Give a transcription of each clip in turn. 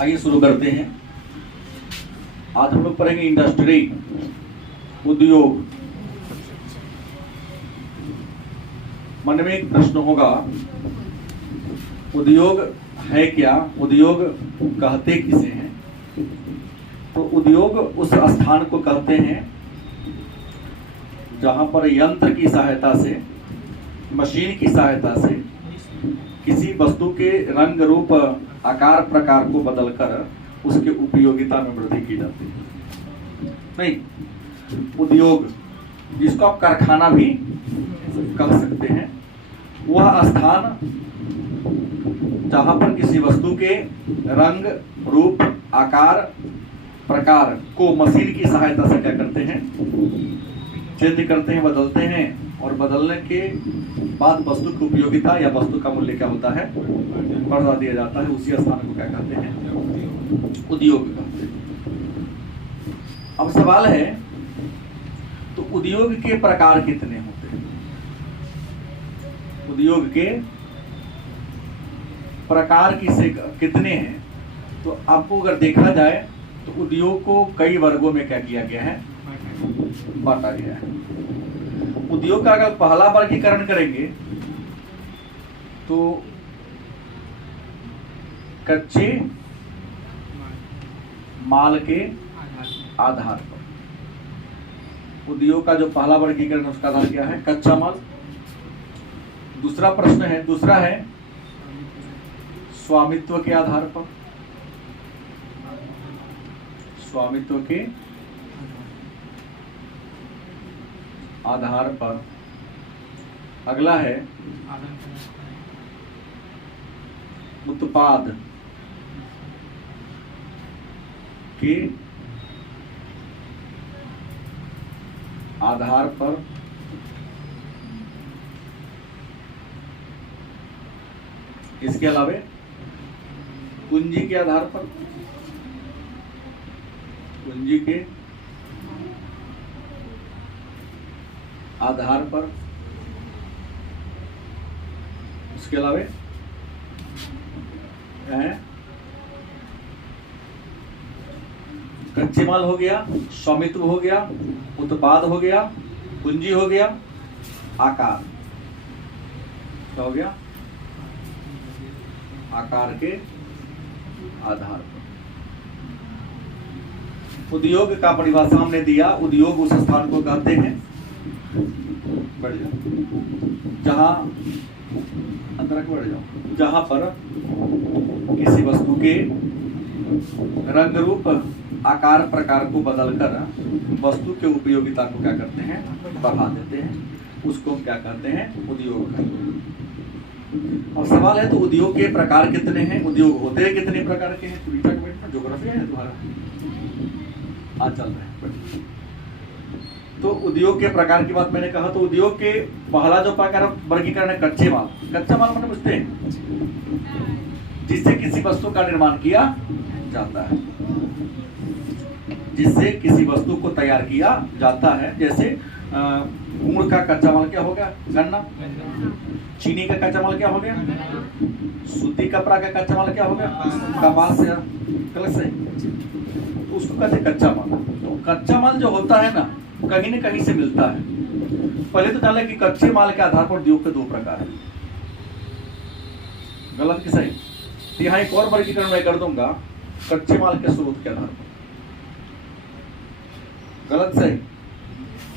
आइए शुरू करते हैं। आज हम लोग पढ़ेंगे इंडस्ट्री, उद्योग। मन में एक प्रश्न होगा, उद्योग है क्या, उद्योग कहते किसे हैं? तो उद्योग उस स्थान को कहते हैं जहां पर यंत्र की सहायता से, मशीन की सहायता से किसी वस्तु के रंग रूप आकार प्रकार को बदलकर उसके उपयोगिता में वृद्धि की जाती है। नहीं, उद्योग जिसको आप कारखाना भी कह सकते हैं, वह स्थान जहां पर किसी वस्तु के रंग रूप आकार प्रकार को मशीन की सहायता से क्या करते हैं, चेंज करते हैं, बदलते हैं, और बदलने के बाद वस्तु की उपयोगिता या वस्तु का मूल्य क्या होता है, बढ़ा दिया जाता है। उसी स्थान को क्या कहते हैं, उद्योग कहते हैं। अब सवाल है, तो उद्योग के प्रकार कितने होते हैं? उद्योग के प्रकार कितने हैं? तो आपको अगर देखा जाए तो उद्योग को कई वर्गों में क्या किया गया है, बांटा गया है। उद्योग का अगर पहला वर्गीकरण करेंगे तो कच्चे माल के आधार पर, उद्योग का जो पहला वर्गीकरण है उसका आधार क्या है, कच्चा माल। दूसरा है स्वामित्व के आधार पर, स्वामित्व के आधार पर। अगला है उत्पाद के आधार पर। इसके अलावे पूंजी के आधार पर, पूंजी के आधार पर। उसके अलावे कच्चे माल हो गया, स्वामित्व हो गया, उत्पाद हो गया, पूंजी हो गया, आकार क्या हो गया, आकार के आधार पर। उद्योग का परिभाषा हमने दिया। उद्योग उस स्थान को कहते हैं, बढ़ जाओ, जहां अंदर बढ़ जाओ, जहां पर किसी वस्तु के रंग रूप आकार प्रकार को बदलकर वस्तु के उपयोगिता को क्या करते हैं, बढ़ा देते हैं। उसको क्या कहते हैं, उद्योग कहते हैं। और सवाल है, तो उद्योग के प्रकार कितने हैं, उद्योग होते हैं कितने प्रकार के हैं? ज्योग्राफी है तुम्हारा, आज चल रहा है। तो उद्योग के प्रकार की बात मैंने कहा, तो उद्योग के पहला जो प्रकार वर्गीकरण है कच्चे माल। कच्चा माल मतलब बुझते हैं, जिससे किसी वस्तु का निर्माण किया जाता है, जिससे किसी वस्तु को तैयार किया जाता है। जैसे गुड़ का कच्चा माल क्या हो गया, गन्ना। चीनी का कच्चा माल क्या हो गया, सूती कपड़ा का कच्चा माल क्या हो गया, कपास या कलश से, तो उसको कहते हैं कच्चा माल। तो कच्चा माल जो होता है ना, कहीं न कहीं से मिलता है। पहले तो जान लें कि कच्चे माल के आधार पर उद्योग के दो प्रकार हैं। गलत कि सही? तो यहाँ एक और वर्गीकरण मैं कर दूंगा, कच्चे माल के स्रोत के आधार पर। गलत सही?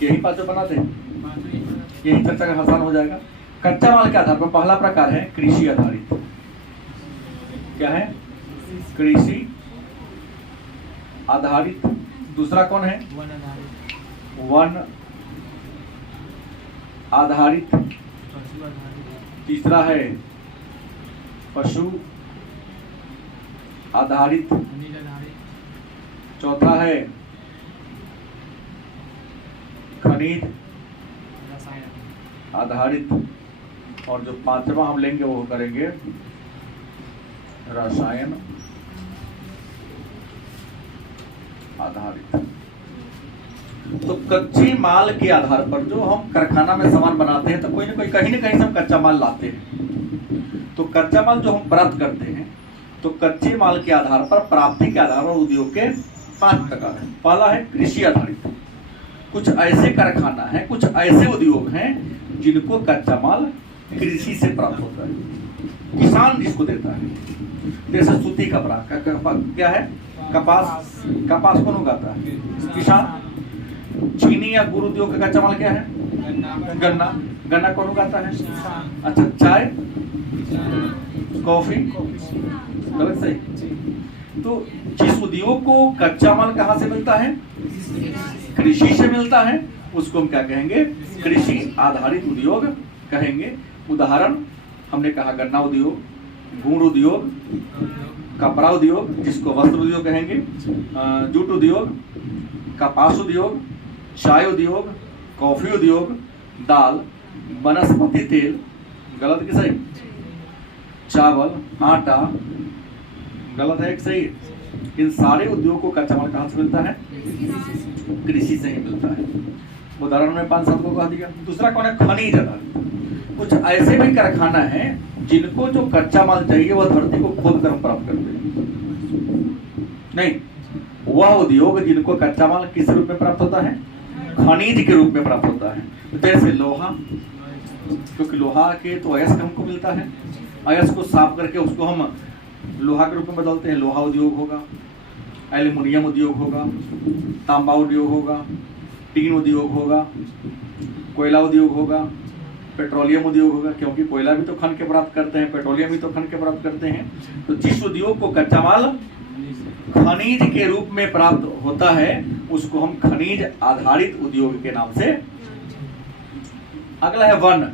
यही बात जो बना दे, यही चर्चा का आसान हो जाएगा। कच्चा माल के आधार पर पहला प्रकार है कृषि आधारित। क्या है? कृषि आधारित। दूसरा कौन है? वन आधारित। तीसरा है पशु आधारित। चौथा है खनिज आधारित। और जो पांचवा हम लेंगे वो करेंगे रसायन आधारित। तो कच्चे माल के आधार पर जो हम कारखाना में सामान बनाते हैं, तो कोई ना कोई कहीं ना कहीं से हम कच्चा माल लाते हैं। तो कच्चा माल जो हम प्राप्त करते हैं तो कच्चे माल के आधार पर, प्राप्ति के आधार पर उद्योग के 5 प्रकार हैं। पहला है कृषि आधारित। कुछ ऐसे कारखाना है, कुछ ऐसे उद्योग हैं जिनको कच्चा माल कृषि से प्राप्त होता है, किसान जिसको देता है। जैसे सूती कपड़ा क्या है, कपास। कपास कौन उगाता है? किसान। चीनी या गुड़ उद्योग का कच्चा माल क्या है? गन्ना। गन्ना कौन उगाता है? अच्छा, चाय, कॉफी, गलत सही। तो जिस उद्योग को कच्चा माल कहाँ से मिलता है? कृषि से मिलता है, उसको हम क्या कहेंगे? कृषि आधारित उद्योग कहेंगे। उदाहरण हमने कहा गन्ना उद्योग, गुड़ उद्योग, कपड़ा उद्योग जिसको वस्त्र उद्योग कहेंगे, जूट उद्योग, कपास उद्योग, चाय उद्योग, कॉफी उद्योग, दाल, वनस्पति तेल, गलत कि सही? चावल, आटा, गलत है कि सही? इन सारे उद्योग को कच्चा माल कहाँ से मिलता है? कृषि से ही मिलता है। उदाहरण में 5-7 को कह दिया। दूसरा कौन है? खनिज आधारित। कुछ ऐसे भी कारखाना है जिनको जो कच्चा माल चाहिए वह धरती को खोद कर प्राप्त करते हैं। नहीं, वह उद्योग जिनको कच्चा माल किस रूप में प्राप्त होता है? खनिज के रूप में प्राप्त होता है। जैसे लोहा, क्योंकि लोहा के तो अयस्क हमको मिलता है, अयस्क को साफ करके उसको हम लोहा के रूप में बदलते हैं। लोहा उद्योग होगा, एल्यूमिनियम उद्योग होगा, तांबा उद्योग होगा, टीन उद्योग होगा, कोयला उद्योग होगा, पेट्रोलियम उद्योग होगा, क्योंकि कोयला भी तो खन के प्राप्त करते हैं, पेट्रोलियम भी तो खन के प्राप्त करते हैं। तो जिस उद्योग को कच्चा माल खनिज के रूप में प्राप्त होता है उसको हम खनिज आधारित उद्योग के नाम से। अगला है वन,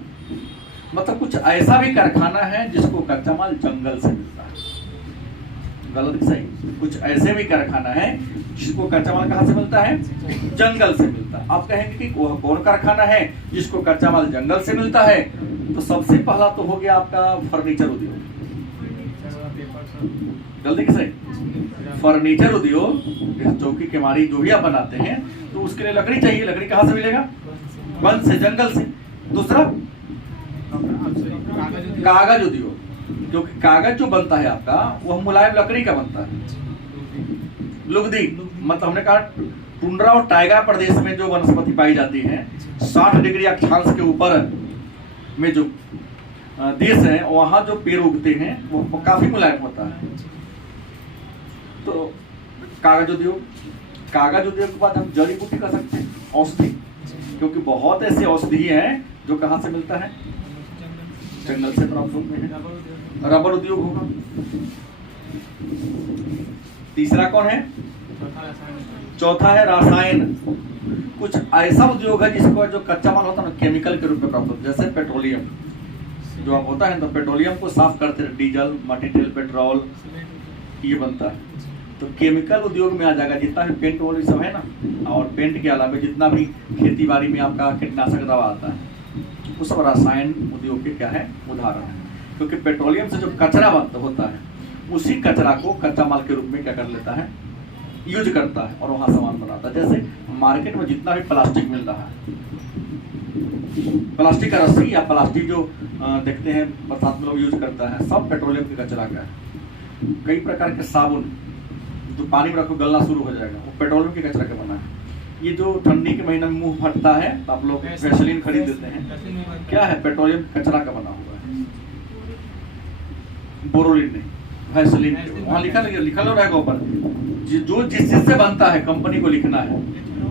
मतलब कुछ ऐसा भी कारखाना है जिसको कच्चा माल जंगल से मिलता है। गलत सही? कुछ ऐसे भी कारखाना है जिसको कच्चा माल कहाँ से मिलता है? जंगल से मिलता है। आप कहेंगे कि वह कौन कारखाना है जिसको कच्चा माल जंगल से मिलता है? तो सबसे पहला तो हो गया आपका फर्नीचर उद्योग। जल्दी कि सही? फर्नीचर उद्योग, चौकी केमारी जो भी आप बनाते हैं तो उसके लिए लकड़ी चाहिए। लकड़ी कहाँ से मिलेगा? वन से, जंगल से। दूसरा कागज उद्योग, क्योंकि कागज जो बनता है आपका वह मुलायम लकड़ी का बनता है। लुगदी, मतलब हमने कहा टुंड्रा और टाइगा प्रदेश में जो वनस्पति पाई जाती है 60 डिग्री अक्षांश के ऊपर में जो देश है वहां जो पेड़ उगते हैं वो काफी मुलायम होता है। तो कागज उद्योग, कागज उद्योग के बाद हम जड़ी बूटी कर सकते हैं, औषधि, क्योंकि बहुत ऐसे औषधि हैं जो कहाँ से मिलता है? जंगल से प्राप्त होते हैं। रबर उद्योग होगा। तीसरा कौन है? चौथा है रसायन। कुछ ऐसा उद्योग है जिसको जो कच्चा माल होता है ना केमिकल के रूप में प्राप्त होता है। जैसे पेट्रोलियम जो आप होता है तो पेट्रोलियम को साफ करते हैं, डीजल, मल्टीटेल, पेट्रोल, ये बनता है। तो केमिकल उद्योग में आ जाएगा जितना भी पेंट वोल सब है ना, और पेंट के अलावा जितना भी खेती बाड़ी में आपका कीटनाशक दवा आता है वो सब रसायन उद्योग के क्या है? उदाहरण है। क्योंकि पेट्रोलियम से जो कचरा होता है उसी कचरा को कच्चा माल के रूप में क्या कर लेता है? यूज करता है और वहां सामान बनाता है। जैसे मार्केट में जितना भी प्लास्टिक मिल रहा है, प्लास्टिक का रस्सी या प्लास्टिक जो देखते हैं बरसात में लोग यूज करता है, सब पेट्रोलियम के कचरा का है। कई प्रकार के साबुन जो पानी में रखो गलना शुरू हो जाएगा वो पेट्रोलियम के कचरा का बना है। ये जो ठंडी के महीने में मुंह फटता है तो आप लोग वैसलीन खरीद लेते हैं, क्या है? पेट्रोलियम कचरा का बना हुआ है। बोरोलिन नहीं, वैसलीन। वहाँ लिखा रहेगा ऊपर जो जिस चीज से बनता है कंपनी को लिखना है,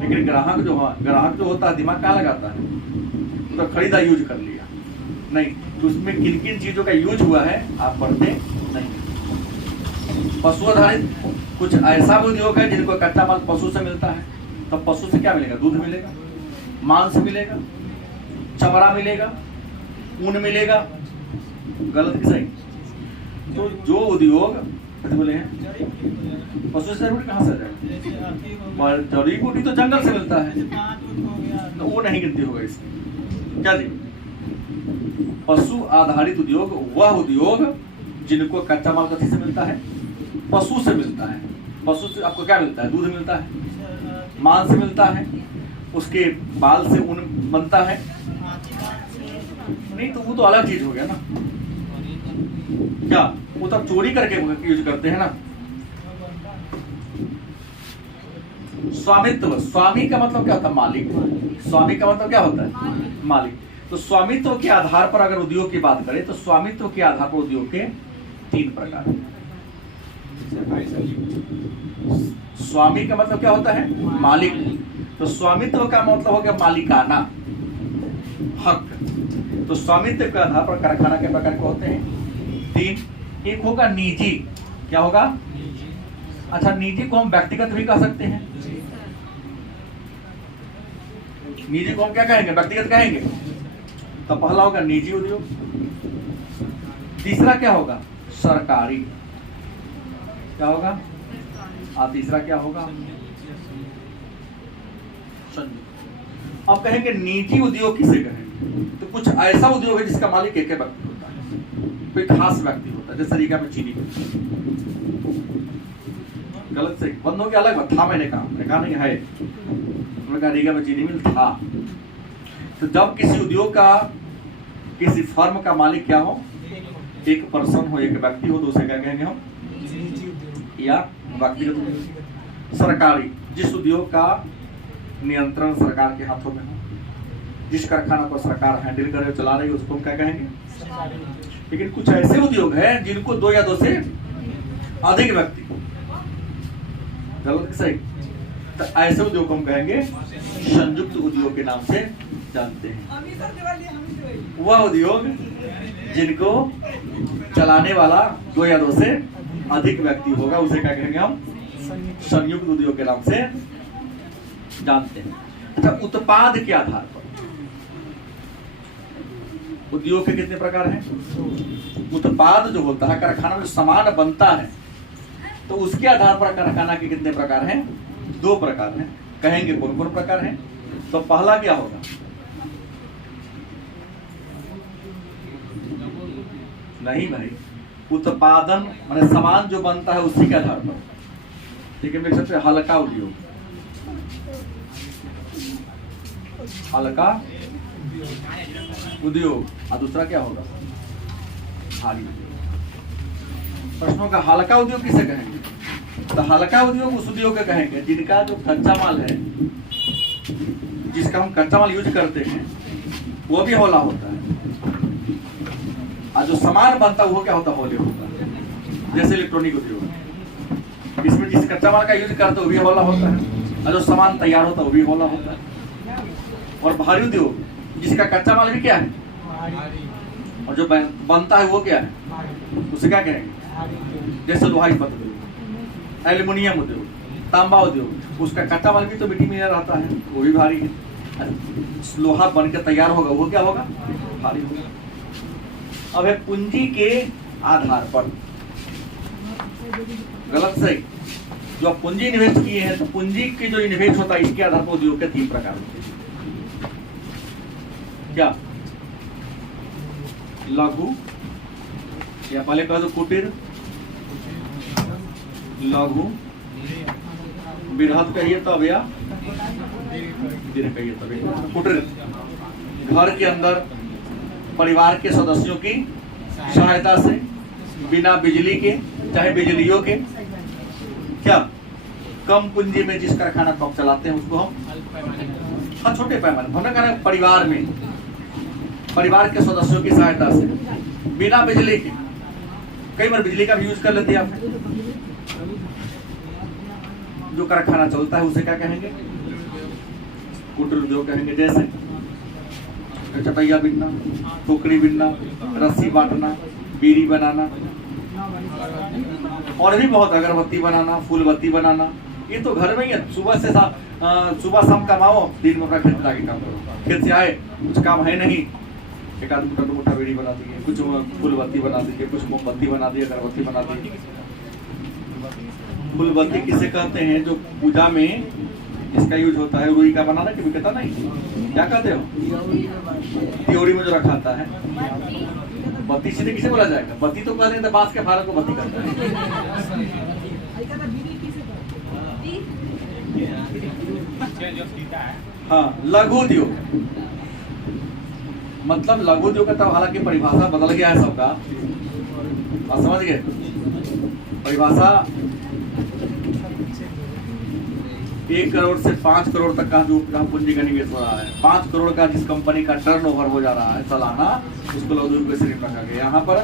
लेकिन ग्राहक जो होता है दिमाग कहाँ लगाता है? तो खरीदा, यूज कर लिया नहीं, तो उसमें किन किन चीजों का यूज हुआ है आप पढ़ते नहीं। पशु आधारित कुछ ऐसा उद्योग है जिनको कच्चा माल पशु से मिलता है। तब पशु से क्या मिलेगा? दूध मिलेगा, मांस मिलेगा, चमड़ा मिलेगा, ऊन मिलेगा। गलत कि सही? तो जो उद्योग बोले हैं पशु से जरूरी कहाँ से आ जाएगा? जड़ी बूटी तो जंगल से मिलता है, तो वो नहीं गिनती होगा इसकी। क्या जी? पशु आधारित उद्योग वह उद्योग जिनको कच्चा माल कथी से मिलता है? पशु से मिलता है। पशु से आपको क्या मिलता है? दूध मिलता है, मांस मिलता है, उसके बाल से ऊन बनता है। नहीं तो वो तो अलग चीज हो गया ना। क्या वो तब चोरी करके यूज करते हैं ना। स्वामित्व, स्वामी का मतलब क्या होता है? मालिक। स्वामी का मतलब क्या होता है? मालिक। तो स्वामित्व के आधार पर अगर उद्योग की बात करें तो स्वामित्व के आधार पर उद्योग के 3 प्रकार हैं। स्वामी का मतलब क्या होता है? मालिक। तो स्वामित्व का मतलब हो गया मालिकाना हक। तो स्वामित्व के आधार पर कारखाना के प्रकार को होते हैं 3। एक होगा निजी। क्या होगा? अच्छा, निजी को हम व्यक्तिगत भी कह सकते हैं। निजी को हम क्या कहेंगे? व्यक्तिगत कहेंगे। तो पहला होगा निजी उद्योग। तीसरा क्या होगा? सरकारी। क्या होगा? और तीसरा क्या होगा? अब कहेंगे निजी उद्योग किसे कहेंगे? तो कुछ ऐसा उद्योग है जिसका मालिक एक व्यक्ति होता है, कोई खास व्यक्ति होता है। जैसे रीगा में चीनी गलत से बंद हो गया, अलग था। मैंने कहा नहीं है, उन्होंने कहा रीगा में चीनी मिल था। तो जब किसी उद्योग का, किसी फर्म का मालिक क्या हो? एक पर्सन हो, एक व्यक्ति हो, तो उसे क्या कहेंगे हम? या व्यक्तिगत उद्योग। सरकारी, जिस उद्योग का नियंत्रण सरकार के हाथों में हो, जिस कारखाना को सरकार हैंडल करे चला रही है, उसको हम क्या कहेंगे? लेकिन कुछ ऐसे उद्योग हैं जिनको 2 या 2 से अधिक व्यक्ति, गलत सही, तो ऐसे उद्योग को हम कहेंगे संयुक्त उद्योग के नाम से जानते हैं। वह उद्योग जिनको चलाने वाला 2 या 2 से अधिक व्यक्ति होगा, उसे क्या कहेंगे हम? संयुक्त उद्योग के नाम से जानते हैं। अच्छा, उत्पाद के आधार पर उद्योग के कितने प्रकार हैं? उत्पाद जो होता है, कारखाना में सामान बनता है, तो उसके आधार पर कारखाना के कितने प्रकार हैं? 2 प्रकार हैं। कहेंगे कौन कौन प्रकार हैं? तो पहला क्या होगा? नहीं भाई, उत्पादन माने सामान जो बनता है उसी के आधार पर। ठीक है, देख सकते हैं हल्का उद्योग, हल्का उद्योग। और दूसरा क्या होगा? भारी उद्योग। प्रश्नों का हल्का उद्योग किसे कहेंगे? तो हल्का उद्योग उस उद्योग के कहेंगे जिनका जो कच्चा माल है, जिसका हम कच्चा माल यूज करते हैं, वो भी हौला होता है, और जो सामान बनता है वो क्या होता है? हौले होता है। जैसे इलेक्ट्रॉनिक उद्योग, इसमें जिस कच्चा माल का यूज करते हैं वो भी हौला होता है, और जो सामान तैयार होता है वो भी हौला होता है। और भारी उद्योग जिसका कच्चा माल भी क्या है और जो बनता है वो क्या है, उसे क्या कहेंगे? जैसे लोहा इस्पात उद्योग, एल्युमिनियम उद्योग, तांबा उद्योग, उसका कच्चा माल भी तो मिट्टी में रहता है, वो भी भारी है। लोहा बनकर तैयार होगा, वो क्या होगा? भारी होगा। अब है पूंजी के आधार पर, गलत सही, जो आप पूंजी निवेश किए हैं, तो पूंजी के जो निवेश होता है इसके आधार पर उद्योग के 3 प्रकार होते हैं। क्या? लघु, या पहले कह दो कुटीर, लघु, बृहद कहिए तब, या दीर्घ कहिए तब। कुटीर, घर के अंदर परिवार के सदस्यों की सहायता से, बिना बिजली के, चाहे बिजलियों के, क्या कम पूंजी में जिस कारखाना को आप चलाते हैं उसको हम छोटे पैमाने, हमने कहा परिवार में, परिवार के सदस्यों की सहायता से, बिना बिजली के। कई बार बिजली का भी यूज कर लेते हैं आप। जो कारखाना चलता है उसे क्या कहेंगे? कुटीर उद्योग कहेंगे। जैसे चटैया बिनना, टोकरी बिनना, रस्सी बांटना, बीड़ी बनाना, और भी बहुत, अगरबत्ती बनाना, फूलबत्ती बनाना, ये तो घर में ही है। सुबह शाम कमाओ, दिन में अपना खेत जाके काम करो। खेत से आए, कुछ काम है नहीं, एक आध मुठा बीड़ी बना दिए, कुछ फूलबत्ती बना दीजिए, कुछ मोमबत्ती बना दी, अगरबत्ती बना दी। फूलबत्ती किसे कहते हैं? जो पूजा में इसका यूज होता है, रुई का बनाना, कि कहता नहीं, क्या कहते हो? त्योरी में जो रखा आता है। बत्ती सीधे किसे बोला जाएगा? बत्ती तो कहते हैं बांस के फारा को बत्ती कहता है। हाँ, लघु उद्योग मतलब लघु उद्योग का, हालांकि परिभाषा बदल गया है सबका। आप समझ गए? परिभाषा 1 करोड़ से 5 करोड़ तक का जो पूंजी का निवेश हो रहा है, 5 करोड़ का जिस कंपनी का टर्नओवर हो जा रहा है सालाना, उसको लघु उद्योग श्रेणी में रखा गया। यहाँ पर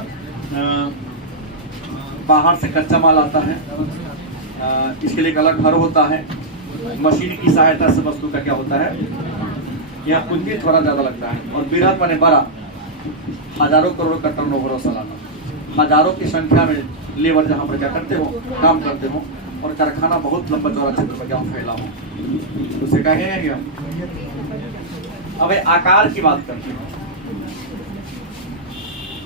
बाहर से कच्चा माल आता है, इसके लिए एक अलग हर होता है, मशीन की सहायता से वस्तु का क्या होता है, यहाँ पूंजी थोड़ा ज्यादा लगता है। और बृहद माने बड़ा, हजारों करोड़ का टर्नओवर हो सालाना, हजारों की संख्या में लेबर जहाँ पर क्या करते हो, काम करते हो, और कारखाना बहुत लंबा चौड़ा क्षेत्र में जहाँ फैला हो, उसे कहेंगे क्या? अब आकार की बात करते हैं,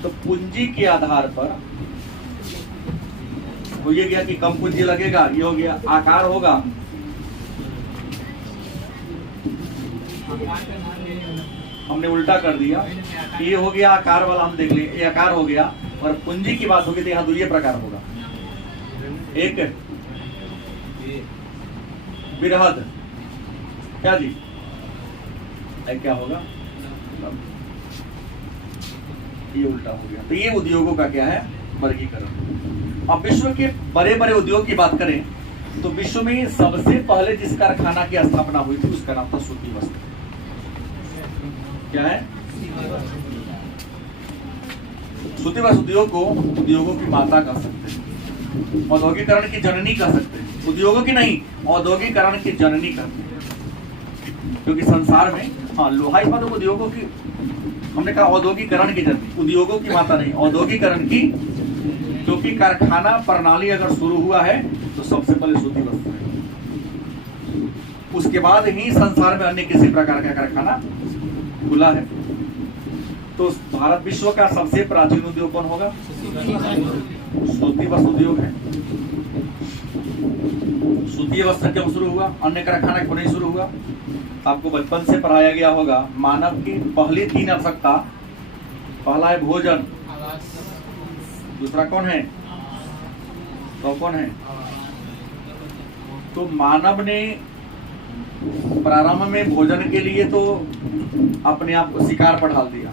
तो पूंजी के आधार पर तो ये गया कि कम पूंजी लगेगा, ये हो गया आकार होगा, हमने उल्टा कर दिया, ये हो गया आकार वाला, हम देख लिए ये आकार हो गया। और पूंजी की बात होगी तो यहाँ 2 प्रकार होगा, एक बृहद, क्या जी, क्या होगा, ये उल्टा हो गया। तो ये उद्योगों का क्या है, वर्गीकरण। अब विश्व के बड़े बड़े उद्योग की बात करें तो विश्व में सबसे पहले जिस कारखाना की स्थापना हुई थी उसका नाम था सूती वस्त्र। क्या है? सूती वस्त्र उद्योग को उद्योगों की माता कह सकते हैं, औद्योगिकरण की जननी कह सकते हैं, उद्योगों की नहीं, औद्योगिकरण की जननी कहते हैं। क्योंकि संसार में, हाँ लोहा इस बात उद्योगों की, हमने कहा औद्योगिकरण की जननी, उद्योगों की माता नहीं, औद्योगिकरण की, क्योंकि कारखाना प्रणाली अगर शुरू हुआ है तो सबसे पहले सूती वस्त्र है, उसके बाद ही संसार में अन्य किसी प्रकार का कारखाना खुला है। तो भारत विश्व का सबसे प्राचीन उद्योग कौन होगा? सूती वस्त्र उद्योग है। सूती वस्त्र क्यों शुरू हुआ, अन्य कारखाना क्यों नहीं शुरू हुआ? आपको बचपन से पढ़ाया गया होगा, मानव की पहली 3 आवश्यकता, पहला है भोजन, दूसरा कौन है, तो कौन है? तो मानव ने प्रारंभ में भोजन के लिए तो अपने आप को शिकार पर ढाल दिया,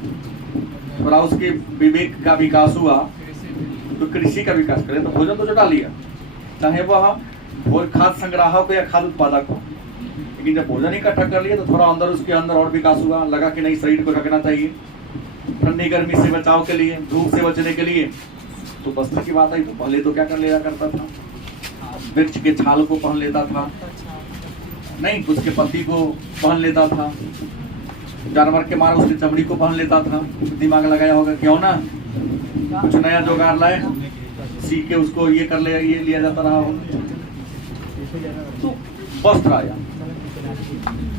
थोड़ा उसके विवेक का विकास हुआ तो कृषि का विकास करे, तो भोजन तो जुटा लिया, चाहे वह खाद्य संग्राहक हो या खाद्य उत्पादक हो। लेकिन जब भोजन इकट्ठा कर लिया तो थोड़ा अंदर उसके अंदर और विकास हुआ, लगा कि नहीं शरीर को रखना चाहिए ठंडी गर्मी से बचाव के लिए, धूप से बचने के लिए। तो वस्त्र की बात आई तो पहले तो क्या कर लिया करता था, वृक्ष के छाल को पहन लेता था, नहीं उसके पत्ती को पहन लेता था, जानवर के मार उसकी चमड़ी को पहन लेता था। दिमाग लगाया होगा क्यों ना कुछ नया जुगाड़ लाए, सीख के उसको ये कर ले, ये लिया जाता रहा हो। तो वस्त्र आया,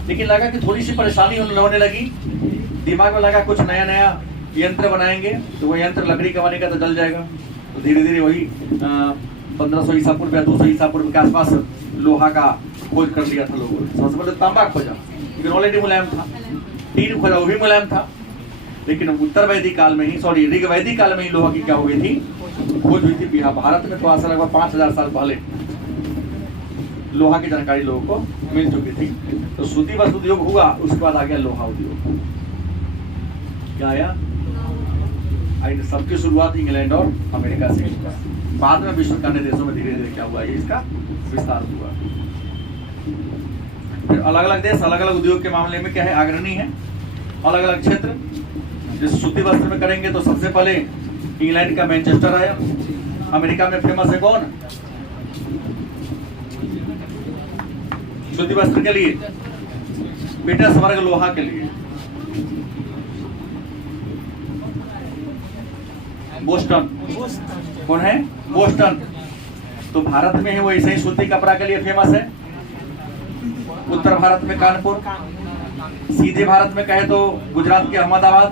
लेकिन लगा कि थोड़ी सी परेशानी होने लगी, दिमाग में लगा कुछ नया नया यंत्र बनाएंगे, तो वो यंत्र लकड़ी का बनेगा तो जल जाएगा। तो धीरे धीरे वही 1500 ईसा पूर्व या 200 ईसा पूर्व के आसपास लोहा का खोज कर लिया था लोगों ने। सबसे पहले तांबा खोजा, लेकिन ऑलरेडी मुलायम था, टीन खोजा, वो भी मुलायम था। लेकिन उत्तर वैदिक काल में ही, सॉरी ऋग वैदिक काल में ही लोहा की क्या हुई थी, खोज हुई थी। बिहार भारत में तो आज से लगभग 5000 साल पहले लोहा की जानकारी लोगों को मिल चुकी थी। तो सूती वस्त्र उद्योग हुआ, उसके बाद आ गया लोहा उद्योग। क्या आया? सबकी शुरुआत इंग्लैंड और अमेरिका से, बाद में विश्व के अन्य देशों में धीरे धीरे क्या हुआ, ये इसका विस्तार हुआ। फिर अलग अलग देश अलग अलग उद्योग के मामले में क्या है, अग्रणी है। अलग अलग क्षेत्र जिस सूती वस्त्र में करेंगे तो सबसे पहले इंग्लैंड का मैनचेस्टर है। अमेरिका में फेमस है कौन, सूती वस्त्र के लिए पीटर्सबर्ग, लोहा के लिए बोस्टन, कौन है, बोस्टन। तो भारत में है वो ऐसे ही सूती कपड़ा के लिए फेमस है। उत्तर भारत में कानपुर, सीधे भारत में कहे तो गुजरात के अहमदाबाद,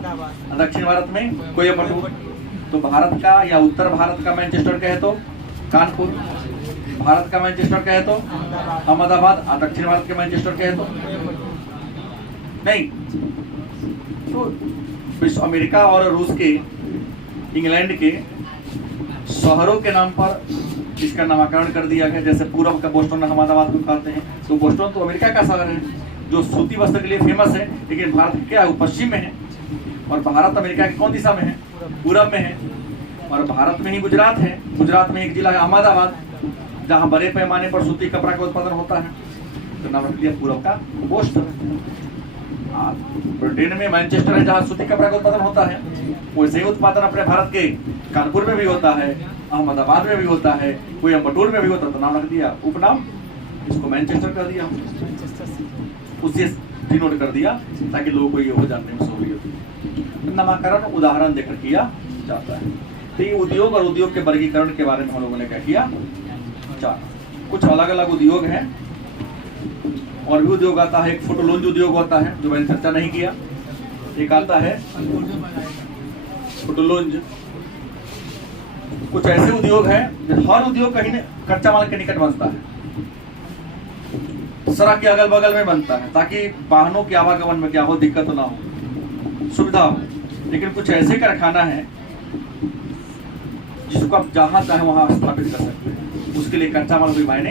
दक्षिण भारत में कोयम्बटूर। तो भारत का या उत्तर भारत का मैनचेस्टर कहे तो कानपुर, भारत का मैनचेस्टर कहे तो अहमदाबाद, और दक्षिण भारत के मैनचेस्टर कहे तो नहीं। तो अमेरिका और रूस के, इंग्लैंड के शहरों के नाम पर इसका नामकरण कर दिया गया। जैसे पूर्व का बोस्टन अहमदाबाद को कहते हैं, तो बोस्टन तो अमेरिका का शहर है जो सूती वस्त्र के लिए फेमस है। लेकिन भारत क्या है, वो पश्चिम में है, और भारत अमेरिका की कौन दिशा में है, पूरब में है। और भारत में ही गुजरात है, गुजरात में एक जिला है अहमदाबाद, जहाँ बड़े पैमाने पर सूती कपड़ा का उत्पादन होता है, तो नाम रख दिया पूर्व का पोस्ट। ब्रिटेन में मैनचेस्टर है, जहाँ सूती कपड़ा का उत्पादन होता है। वैसे ही उत्पादन अपने भारत के कानपुर में भी होता है, अहमदाबाद में भी होता है, कोयम्बटूर में भी होता है, तो नाम रख दिया उपनाम, इसको मैनचेस्टर कर दिया, उसे डिनोट कर दिया ताकि लोगों को ये हो जानने में सहूलियत हो। नामकरण उदाहरण देकर किया जाता है। तो ये उद्योग और उद्योग के वर्गीकरण के बारे में हम लोगों ने क्या किया, जाना। कुछ अलग अलग उद्योग हैं, और भी उद्योग आता है। एक फोटोलॉन्ज उद्योग होता है जो मैंने चर्चा नहीं किया, एक आता है फोटोलॉन्ज। कुछ ऐसे उद्योग है, हर उद्योग कहीं कच्चा माल के निकट बनता है, सड़क के अगल बगल में बनता है, ताकि वाहनों के आवागमन में क्या हो, दिक्कत ना हो, सुविधा हो। लेकिन कुछ ऐसे कारखाना है जिसको आप जहां चाहे वहां स्थापित कर सकते हैं, उसके लिए कच्चा माल कोई मायने।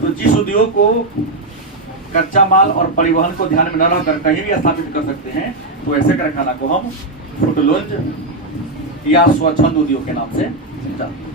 तो जिस उद्योग को कच्चा माल और परिवहन को ध्यान में न रखकर कहीं भी स्थापित कर सकते हैं, तो ऐसे कारखाना को हम फोटोलॉन्ज या स्वच्छंद उद्योग के नाम से जानते हैं।